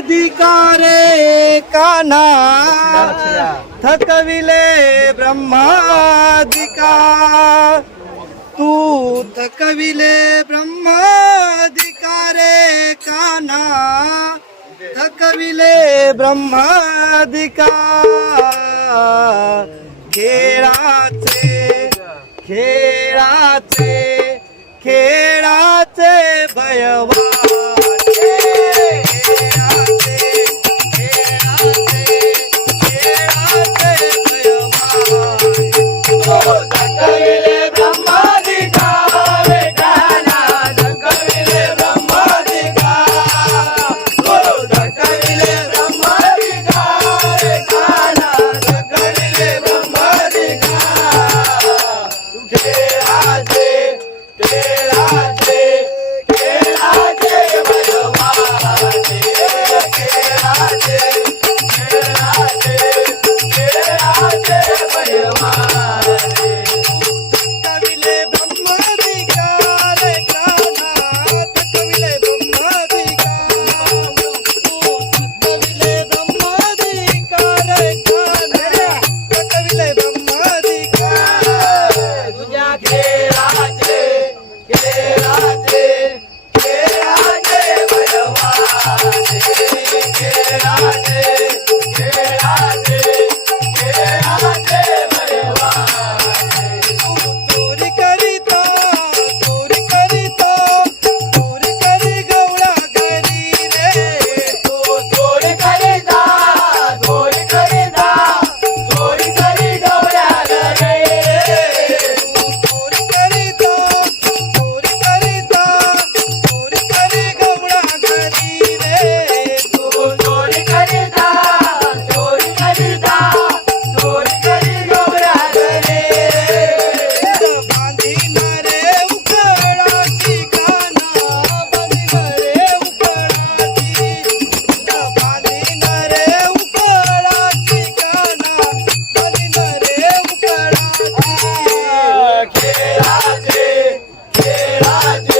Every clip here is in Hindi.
ब्रह्माधिकारे काना थकविले ब्रह्माधिकार तू थकविले ब्रह्माधिकारे काना थकविले ब्रह्माधिकार खेळाचे खेळाचे खेळाचे भयवाटे liberdade.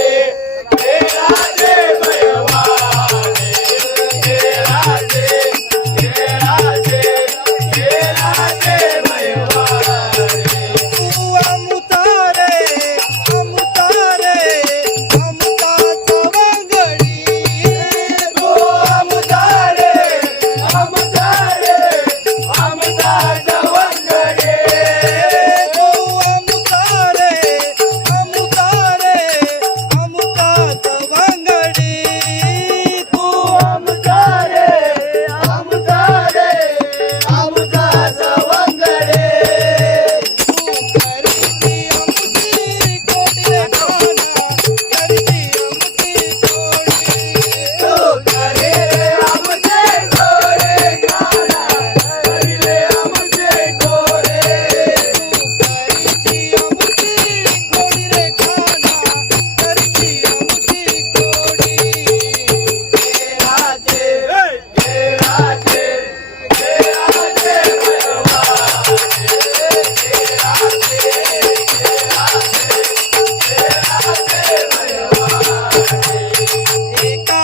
एक